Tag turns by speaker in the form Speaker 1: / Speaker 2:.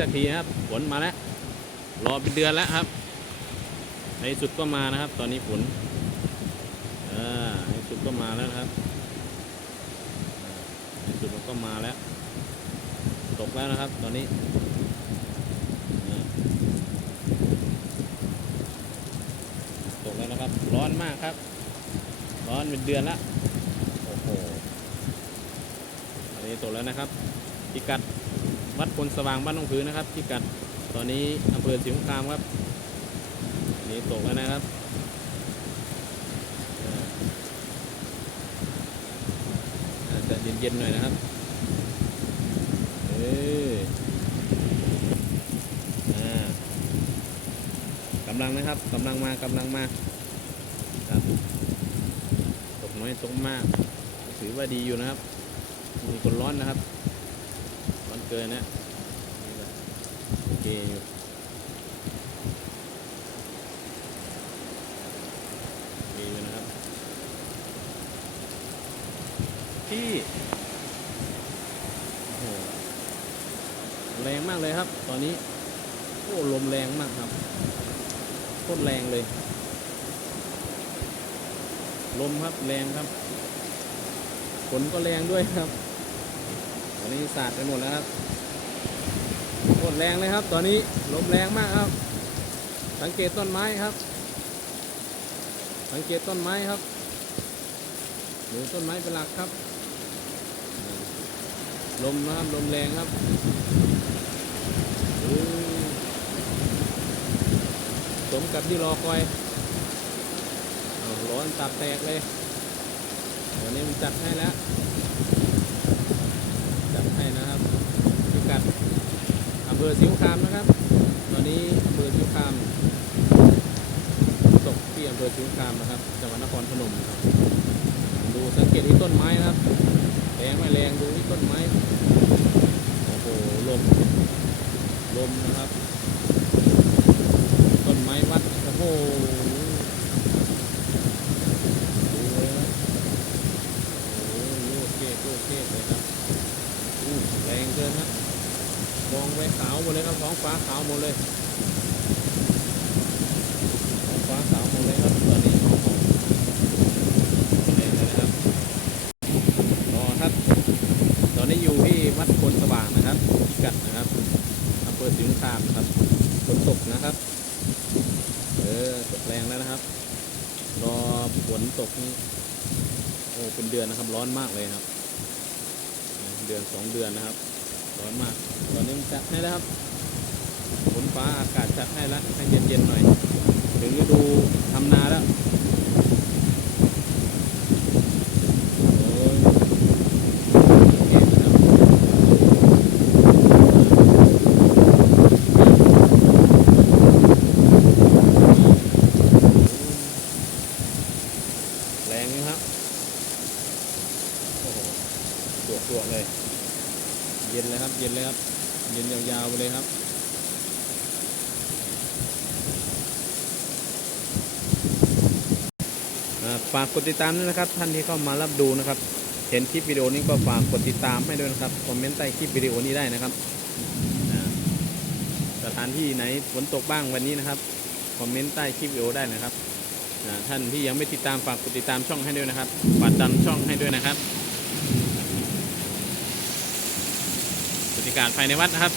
Speaker 1: สักทีครับฝนมาแล้วรอเป็นเดือนแล้วครับ ในสุดก็มานะครับ ตอนนี้ฝนในสุดก็มาแล้วครับในสุดมันก็มาแล้ว ตกแล้วนะครับ ตอนนี้ตกแล้วนะครับ ร้อนมากครับ ร้อนเป็นเดือนละโอ้โหอันนี้ตกแล้วนะครับพิกัด วัดพลสว่างบ้านหนองผือนะครับพิกัดตอนนี้อำเภอศรีสงครามครับนนี้ตกแล้วนะครับอาจจะเย็นๆหน่อยนะครับเอออ่ากำลังนะครับกำลังมากำลังมาครับตกน้อยตกมากถือว่าดีอยู่นะครับมีคนร้อนนะครับ เกินนะนี่ก็โอเคอยู่โอเคอยู่นะครับ ที่โอ้โหแรงมากเลยครับ ตอนนี้โอ้ลมแรงมากครับโคตรแรงเลย ลมครับแรงครับฝนก็แรงด้วยครับ ตอนนี้สาดไปหมดแล้วครับ โคตรแรงเลยครับ ตอนนี้ลมแรงมากครับ สังเกตต้นไม้ครับ สังเกตต้นไม้ครับดูต้นไม้เป็นหลักครับ ลมนะครับลมแรงครับเออสมกับที่รอคอยร้อนตับแตกเลยวันนี้มันจัดให้แล้ว จัดให้นะครับพิกัดอำ เภอสิวคามนะครับ ตอนนี้อำเภอสิวคามตกที่อำเภอสิวคามนะครับ จังหวัดนครพนมครับ ดูสังเกตที่ต้นไม้นะครับแรงไม่แรงดูที่ต้นไม้ โอ้โหลม ลมนะครับ ต้นไม้วัด โอ้โห ดูเลยครับ โอ้โหโอเคโอเคเลยครับอู้แรงเกินครับมอง ไปขาวหมดเลยครับท้องฟ้าขาวหมดเลยท้องฟ้าขาวหมดเลยครับตอนนี้โอ้โหแรงเลยนะครับรอครับตอนนี้อยู่ที่วัดพลสว่างนะครับพิกัดนะครับอำเภอศรีสงคามนะครับฝนตกนะครับเออตกแรงแล้วนะครับรอฝนตกนี่โอ้เป็นเดือนนะครับร้อนมากเลยครับ เดือนสองเดือนนะครับ ร้อนมากตอนนี้จัดให้แล้วครับฝนฟ้าอากาศจัดให้แล้วให้เย็นๆหน่อย ถึงฤดูทำนาแล้วโอ้โอเคนะครับแรงนะครับ โอ้โหจวกจวๆเลย เย็นเลยครับ เย็นเลยครับ เย็นยาวๆไปเลยครับฝากกดติดตามด้วยนะครับ ท่านที่เข้ามารับดูนะครับ เห็นคลิปวิดีโอนี้ก็ฝากกดติดตามให้ด้วยนะครับ คอมเมนต์ใต้คลิปวิดีโอนี้ได้นะครับ สถานที่ไหนฝนตกบ้างวันนี้นะครับ คอมเมนต์ใต้คลิปวิดีโอได้นะครับ ท่านที่ยังไม่ติดตามฝากกดติดตามช่องให้ด้วยนะครับ ฝากดันช่องให้ด้วยนะครับ บรรยาศภายในวัดนะครับ